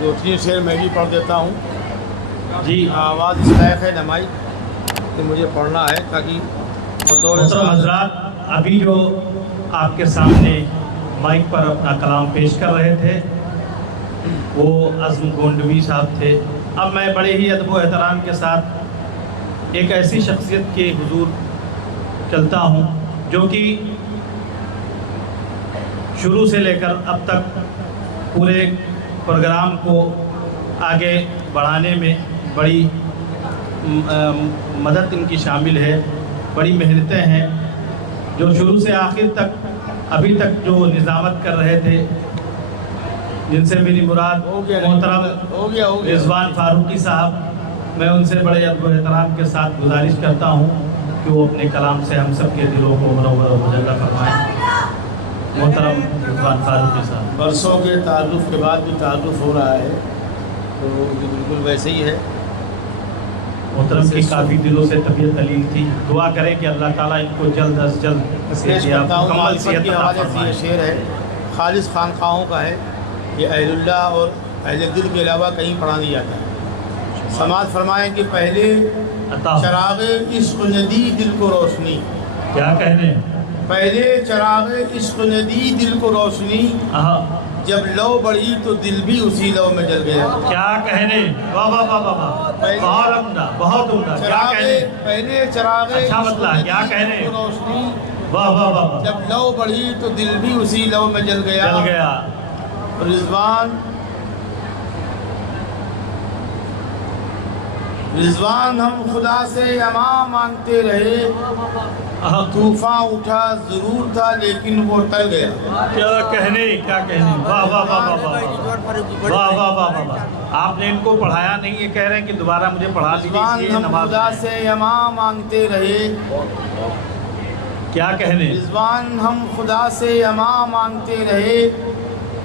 دو تین شعر میں بھی پڑھ دیتا ہوں. جی آواز اس لائق ہے نمائی کہ مجھے پڑھنا ہے تاکہ بطور محترم حضرات، ابھی جو آپ کے سامنے مائک پر اپنا کلام پیش کر رہے تھے وہ عزم گونڈوی صاحب تھے. اب میں بڑے ہی ادب و احترام کے ساتھ ایک ایسی شخصیت کے حضور چلتا ہوں جو کہ شروع سے لے کر اب تک پورے پروگرام کو آگے بڑھانے میں بڑی مدد ان کی شامل ہے، بڑی محنتیں ہیں. جو شروع سے آخر تک ابھی تک جو نظامت کر رہے تھے، جن سے میری مراد محترم رضوان فاروقی صاحب، میں ان سے بڑے ادب و احترام کے ساتھ گزارش کرتا ہوں کہ وہ اپنے کلام سے ہم سب کے دلوں کو منور و مجلہ فرمائیں. محترم رضوان فاروقی صاحب. برسوں کے تعارف کے بعد بھی تعارف ہو رہا ہے تو یہ بالکل ویسے ہی ہے. محترم کی کافی دلوں سے طبیعت علیل تھی، دعا کریں کہ اللہ تعالیٰ ان کو جلد از جلد پیش کرتا ہوں. مکمل معرفت صحت کے عطا حوالے سے فرمائے. یہ شعر ہے، خالص خانقاہوں کا ہے. یہ اہل اللہ اور اہل دل کے علاوہ کہیں پڑھا نہیں جاتا ہے. سماعت فرمائیں کہ پہلے چراغ عشق ندی دل کو روشنی. کیا کہنے؟ پہلے چراغ عشق ندی دل کو روشنی، جب لو بڑھی تو دل بھی اسی لو میں جل گیا. کیا کہنے؟ واہ واہ واہ واہ واہ، بہت عمدہ، بہت عمدہ. کیا کہنے؟ پہلے چراغ اچھا عشق مطلب کیا ندی کہنے؟ دل کو روشنی، واہ واہ واہ واہ، جب لو بڑھی تو دل بھی اسی لو میں جل گیا. چل گیا. رضوان ہم خدا سے اما مانگتے رہے، طوفان اٹھا ضرور تھا لیکن وہ ٹل گیا. کیا کہنے؟ کیا کہنے؟ واہ واہ واہ واہ واہ واہ واہ واہ واہ. آپ نے ان کو پڑھایا نہیں، یہ کہہ رہے ہیں کہ دوبارہ مجھے پڑھا رضوان دیجیے ہم نماز خدا میں. سے اما مانگتے رہے. کیا کہنے؟ رضوان ہم خدا سے اما مانگتے رہے،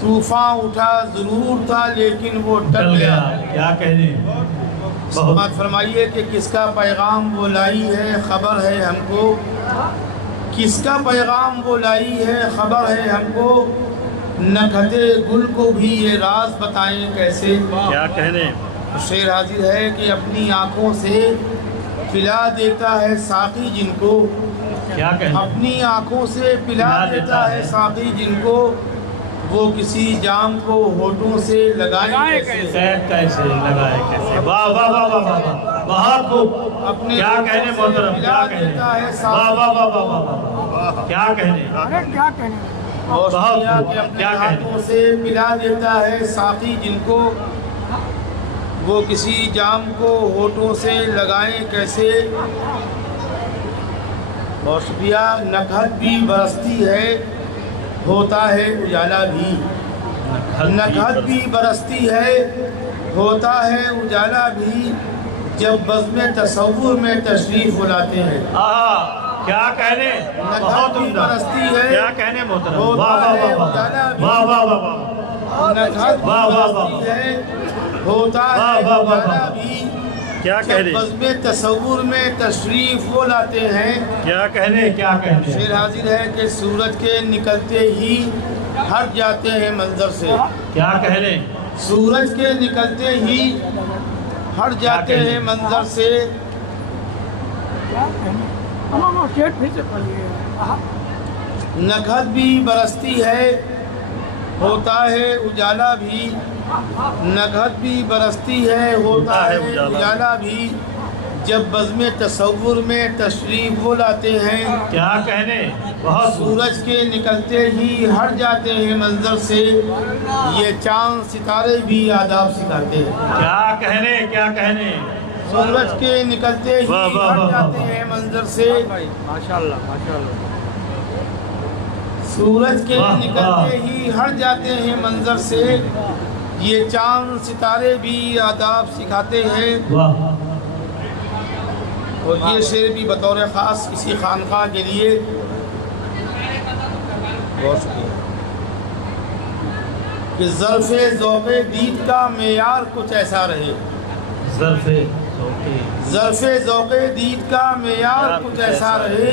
طوفان اٹھا ضرور تھا لیکن وہ ٹل گیا. کیا کہنے؟ سماعت فرمائیے کہ کس کا پیغام وہ لائی ہے خبر ہے ہم کو، کس کا پیغام وہ لائی ہے خبر ہے ہم کو، نکھتے گل کو بھی یہ راز بتائیں کیسے. کیا کہنے؟ شعر حاضر ہے کہ اپنی آنکھوں سے پلا دیتا ہے ساقی جن کو، کیا کہنے؟ اپنی آنکھوں سے پلا دیتا ہے ساقی جن کو، وہ کسی جام کو ہونٹوں سے لگائیں کیسے. کیسے لگائے کیسے؟ واہ واہ واہ واہ واہ، بہت خوب. اپنے کیا کہنے محترم؟ کیا پلا کہنے؟ دیتا ہے واہ ساقی واہ واہ واہ واہ واہ. کیا کہنے؟ اور بہت دنیا خوب. کے اپنے کیا کہنے؟ ہاتھوں سے پلا دیتا ہے ساقی جن کو، وہ کسی جام کو ہونٹوں سے لگائیں کیسے. بہت شکریہ. نکہت بھی برستی ہے ہوتا ہے اجالا بھی، نکہت بھی برستی ہے ہوتا ہے اجالا بھی، جب بزم تصور میں تشریف لاتے ہیں. کیا کہنے؟ بہت عمدہ. برستی ہے کیا کہنے محترم؟ واہ ہوتا واہ ہے واہ اجالا بھی، واہ واہ واہ واہ. نکہت بھی واہ واہ واہ. برستی ہے ہوتا ہے واہ واہ واہ اجالا واہ. بھی، کیا جب کہنے؟ بزم تصور میں تشریف وہ لاتے ہیں. کیا کہنے؟ کیا کہنے؟ شعر حاضر ہے کہ سورج کے نکلتے ہی ہٹ جاتے ہیں منظر سے. کیا کہنے؟ سورج کے نکلتے ہی ہٹ جاتے ہیں منظر سے، نکہت بھی برستی ہے ہوتا ہے اجالا بھی، نکہت بھی برستی ہے ہوتا ہے اجالا بھی، جب بزم تصور میں تشریف وہ لاتے ہیں. کیا کہنے؟ بہت سورج کے نکلتے ہی ہٹ جاتے ہیں منظر سے، یہ چاند ستارے بھی آداب سکھاتے ہیں. کیا کہنے؟ کیا کہنے؟ سورج کے نکلتے ہی واہ واہ واہ ہٹ جاتے واہ. ہیں منظر سے، سورج کے واہ نکلتے ہی ہٹ جاتے ہیں منظر سے، یہ چاند ستارے بھی آداب سکھاتے ہیں. واہ. اور یہ شعر بھی بطور خاص اسی خانقاہ کے لیے. بہت شکریہ. کہ ظرف ذوق دید کا معیار کچھ ایسا رہے، ظرف ذوق دید کا معیار کچھ ایسا رہے،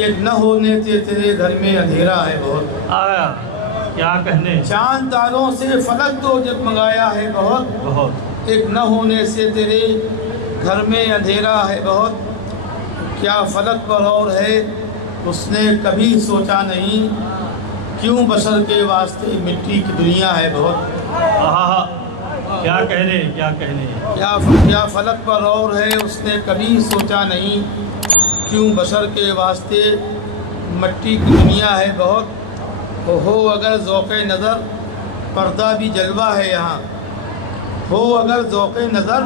ایک نہ ہونے سے تیرے گھر میں اندھیرا ہے بہت، آیا کیا کہنے، چاند تاروں سے فلک تو جگمگایا ہے بہت، بہت ایک نہ ہونے سے تیرے گھر میں اندھیرا ہے بہت، کیا فلک پر اور ہے اس نے کبھی سوچا نہیں، کیوں بشر کے واسطے مٹی کی دنیا ہے بہت، آہا کیا کہنے، کیا کہنے، کیا فلک پر اور ہے اس نے کبھی سوچا نہیں، کیوں بشر کے واسطے مٹی کی دنیا ہے بہت، ہو اگر ذوق نظر پردہ بھی جلوہ ہے یہاں، ہو اگر ذوق نظر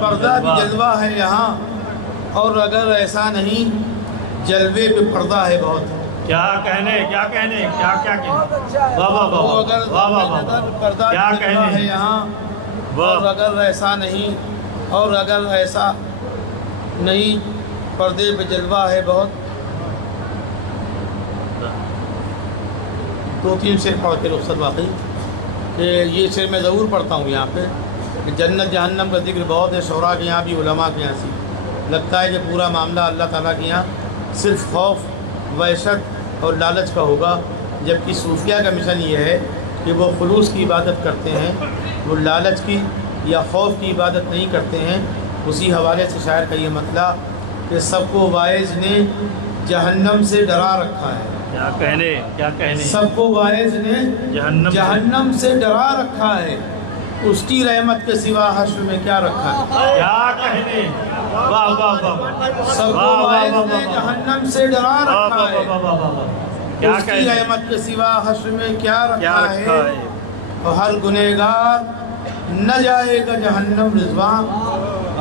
پردہ بھی جلوہ ہے یہاں، اور اگر ایسا نہیں جلوے پہ پردہ ہے بہت، کیا کہنے، کیا کہنے، کیا کیا کہنے، واہ واہ ہو واہ اگر واہ واہ ذوق نظر واہ، پردہ کیا بھی جلوہ ہے کہنے، یہاں، اور واہ اگر ایسا نہیں، اور اگر ایسا نہیں پردے پہ جلوہ ہے بہت۔ دو تین شعر پڑھ کے رخصت واقعی کہ یہ شعر میں ضرور پڑھتا ہوں یہاں پہ کہ جنت جہنم کا ذکر بہت ہے، شعراء کے یہاں بھی، علماء کے یہاں سے، لگتا ہے کہ پورا معاملہ اللہ تعالیٰ کے یہاں صرف خوف وحشت اور لالچ کا ہوگا، جبکہ صوفیہ کا مشن یہ ہے کہ وہ خلوص کی عبادت کرتے ہیں، وہ لالچ کی یا خوف کی عبادت نہیں کرتے ہیں۔ اسی حوالے سے شاعر کا یہ مطلب کہ سب کو واعظ نے جہنم سے ڈرا رکھا ہے، کیا کہنے، کیا کہنے، سب کو واعظ نے جہنم سے ڈرا رکھا ہے، اس کی رحمت کے سوا حشر میں کیا رکھا ہے، کیا کہنے، واہ واہ واہ واہ، سب کو واہ واہ واعظ واہ نے واہ، جہنم سے ڈرا رکھا ہے، واہ واہ واہ، کیا اس کی کہنے، رحمت کے سوا حشر میں کیا کیا رکھا رکھا ہے، ہے، اور ہر گنہگار نہ جائے گا جہنم رضوان،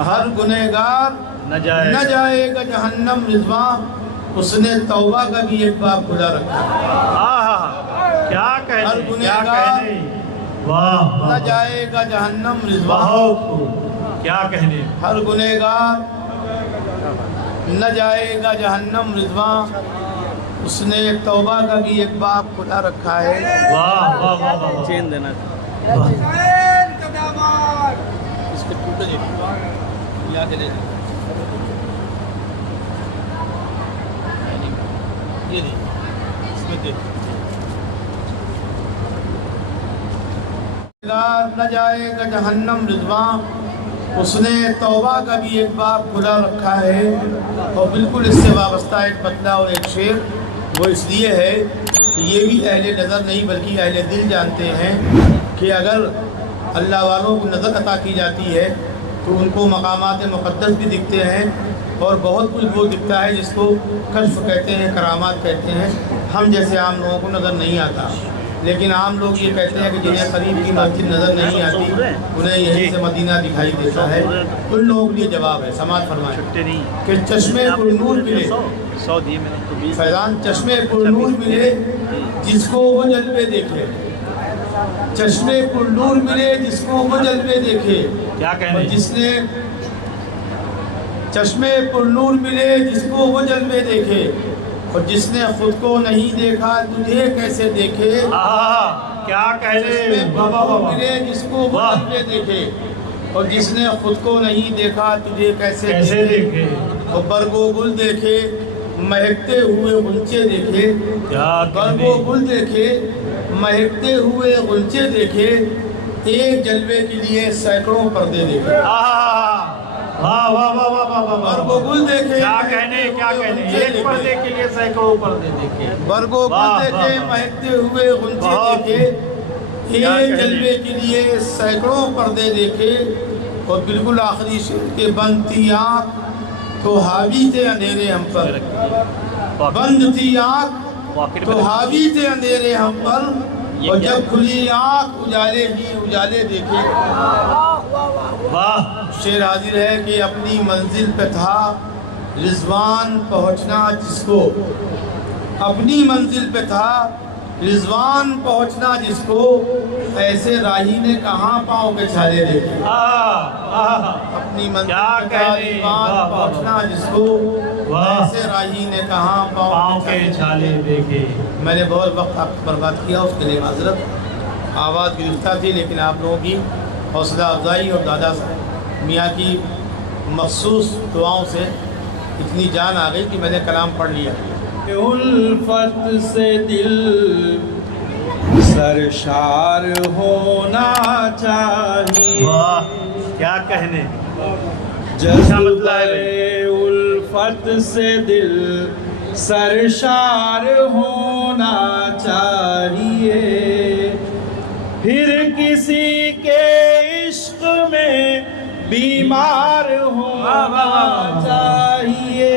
ہر گنہگار نہ جائے نہ جائے گا جہنم رضوان، اس نے توبہ کا بھی ایک باب کھلا رکھا ہے، آہا کیا ہر کہنے، کیا گنہگار کہنے، واہ نہ واہ، جائے گا جہنم رضوان، بہت خوب، کیا کہنے، ہر گنہگار نہ جائے گا جہنم رضوان، اس نے توبہ کا بھی ایک باب کھلا رکھا ہے، واہ واہ واہ واہ، چین دینا واہ، اس کے ٹوٹے یاد لے لیں، یہ دیکھ اس میں دیکھ، نہ جائے گا جہنم رضوان، اس نے توبہ کا بھی ایک باب کھلا رکھا ہے، اور بالکل اس سے وابستہ ایک مطلب اور ایک شعر وہ اس لیے ہے کہ یہ بھی اہل نظر نہیں بلکہ اہل دل جانتے ہیں کہ اگر اللہ والوں کو نظر عطا کی جاتی ہے تو ان کو مقامات مقدس بھی دکھتے ہیں، اور بہت کچھ وہ دکھتا ہے جس کو کشف کہتے ہیں، کرامات کہتے ہیں، ہم جیسے عام لوگوں کو نظر نہیں آتا، لیکن عام لوگ یہ کہتے ہیں کہ جنہیں قریب کی مسجد نظر نہیں آتی انہیں یہیں سے مدینہ دکھائی دیتا ہے، ان لوگوں کے لیے جواب ہے، سماعت فرمائیں کہ چشمے پر نور ملے، فیضان چشمے پر نور ملے جس کو وہ جلوے دیکھے، چشمے پر نور ملے جس کو وہ جلوے دیکھے، کیا کہنے، اور جس نے چشمے پر نور ملے جس کو وہ جلوے دیکھے، اور جس نے خود کو نہیں دیکھا تجھے کیسے دیکھے، آہا کیا کہنے، چشمے پر واہ واہ نور واہ، ملے جس کو وہ واہ، جلوے دیکھے، اور جس نے خود کو نہیں دیکھا تجھے کیسے کیسے دیکھے، اور برگ و گل دیکھے مہکتے ہوئے غنچے دیکھے، کیا برگ کہنے، و گل دیکھے مہکتے ہوئے غنچے دیکھے، ایک جلوے کے لیے سینکڑوں پردے دیکھے، آہا واہ واہ واہ واہ واہ واہ، برگ و گل دیکھے کیا کہنے، کیا کہنے، ایک پردے کے لیے سینکڑوں پردے دیکھے، برگ و واہ، گل دیکھے واہ، مہکتے ہوئے غنچے بہت دیکھے، کیا ایک کہنے۔ جلوے کے لیے سینکڑوں پردے دیکھے، اور بالکل آخری شعر کے بند تھی آنکھ تو حاوی تھے اندھیرے ہم پر، بند تھی آنکھ تو حاوی تھے اندھیرے ہم پر، اور جب کھلی آنکھ اجالے ہی اجالے دیکھے، واہ شعر حاضر ہے کہ اپنی منزل پہ تھا رضوان پہنچنا جس کو، اپنی منزل پہ تھا رضوان پہنچنا جس کو، ایسے راہی نے کہاں پاؤں کے چھالے دیکھے، آہا اپنی منزل کیا پہ تھا کہنے، رضوان واہ، واہ، پہنچنا جس کو، واہ، ایسے راہی نے کہاں پاؤں پاؤں کے چھالے دیکھے، میں نے بہت وقت آپ کو برباد کیا، اس کے لیے معذرت، آواز گرفتہ تھی، لیکن آپ لوگوں کی حوصلہ افزائی اور دادا میاں کی مخصوص دعاؤں سے اتنی جان آ گئی کہ میں نے کلام پڑھ لیا۔ الفت سے دل سرشار ہونا چاہیے. واہ کیا کہنے. جذبہ الفت سے دل سرشار ہونا چاہیے. پھر کسی کے عشق میں بیمار ہونا چاہیے.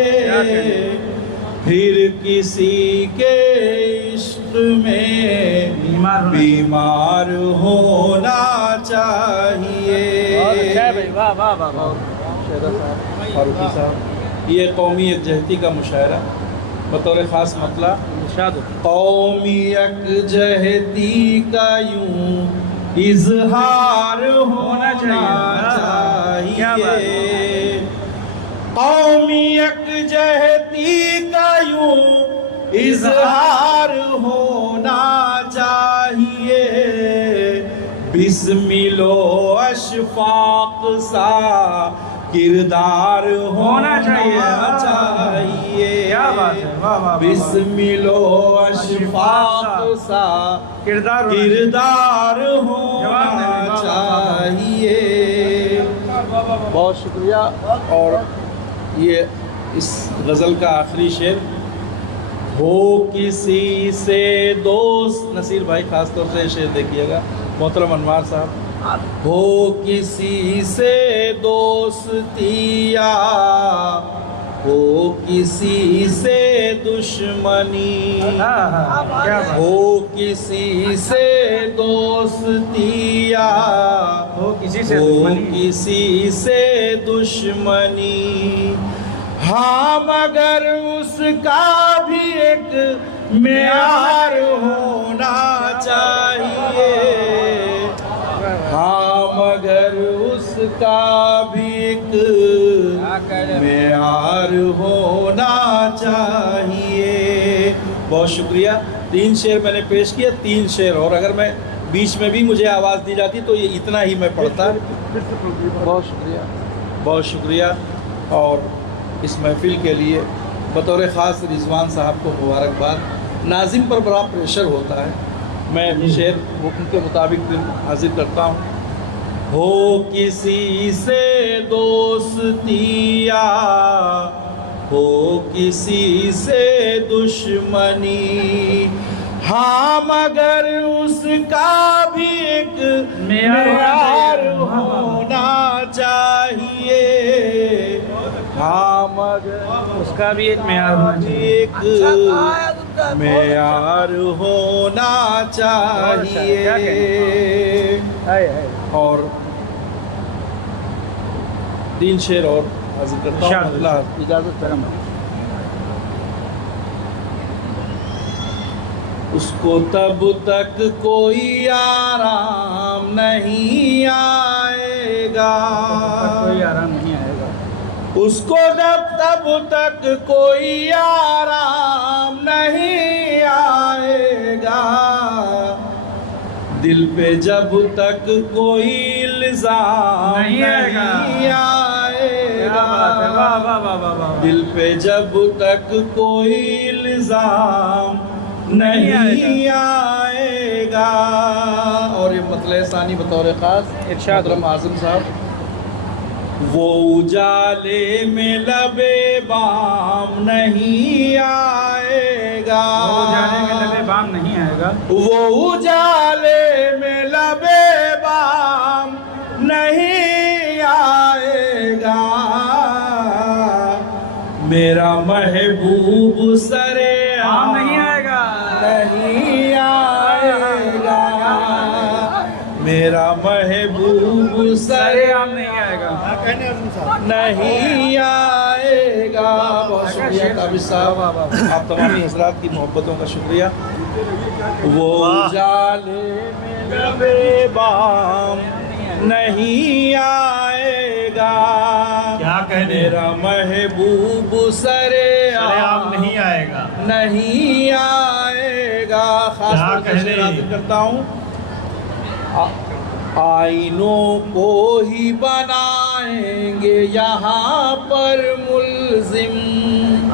پھر کسی کے عشق میں بیمار ہونا چاہیے. فاروقی صاحب یہ قومی یکجہتی کا مشاعرہ بطور خاص مطلع. قومی یکجہتی کا یوں اظہار ہونا چاہیے. قومی یکجہتی کا یوں اظہار ہونا چاہیے. بسمل و اشفاق سا کردار ہونا چاہیے. بسمل و اشفاق سا کردار ہونا چاہیے. بہت شکریہ. اور یہ اس غزل کا آخری شعر. ہو کسی سے دوست، نصیر بھائی خاص طور سے یہ شعر دیکھیے گا. محترم انوار صاحب. ہو کسی سے دوستی یا ہو کسی سے دشمنی. ہو کسی سے دوستی یا ہو کسی سے دشمنی. ہاں مگر اس کا بھی ایک معیار ہونا چاہیے. ہاں مگر اس کا بھی ایک معیار ہونا چاہیے. بہت شکریہ. 3 شعر میں نے پیش کیا، 3 شعر اور اگر میں بیچ میں بھی مجھے آواز دی جاتی تو یہ اتنا ہی میں پڑھتا. بہت شکریہ. بہت شکریہ. اور اس محفل کے لیے بطور خاص رضوان صاحب کو مبارکباد. ناظم پر بڑا پریشر ہوتا ہے. میں شعر حکم کے مطابق حاضر کرتا ہوں. ہو کسی سے دوستی یا ہو کسی سے دشمنی. ہاں مگر اس کا بھی ایک معیار ہونا چاہیے. ہاں مگر اس کا بھی ایک معیار ہونا چاہیے. ایک معیار ہونا چاہیے. اور 3 شعر اور حاضر کرتا ہوں. اللہ اجازت کرم. اس کو تب تک کوئی آرام نہیں آئے گا. کوئی آرام نہیں آئے گا. اس کو تب تک کوئی آرام نہیں آئے گا. دل پہ جب تک کوئی الزام نہیں آئے گا. دل پہ جب تک کوئی الزام نہیں آئے گا. اور یہ مطلع ثانی بطور خاص ارشاد اعظم صاحب. وہ اجالے میں لبے بام نہیں آئے گا. بام نہیں آئے گا. وہ اجالے میں لبے بام نہیں آئے گا. میرا محبوب سرے بام نہیں آئے گا. نہیں آئے گا. میرا محبوب سرے عام نہیں آئے گا. نہیں آئے گا. بہت شکریہ قابل صاحب. آپ تمامی حضرات کی محبتوں کا شکریہ. وہ اجالے میں لبے بام نہیں آئے گا. کیا کہنے. میرا محبوب سرے عام نہیں آئے گا. نہیں آئے گا. خاص طور سے حاضر کرتا ہوں. آئینوں کو ہی بنائیں گے یہاں پر ملزم.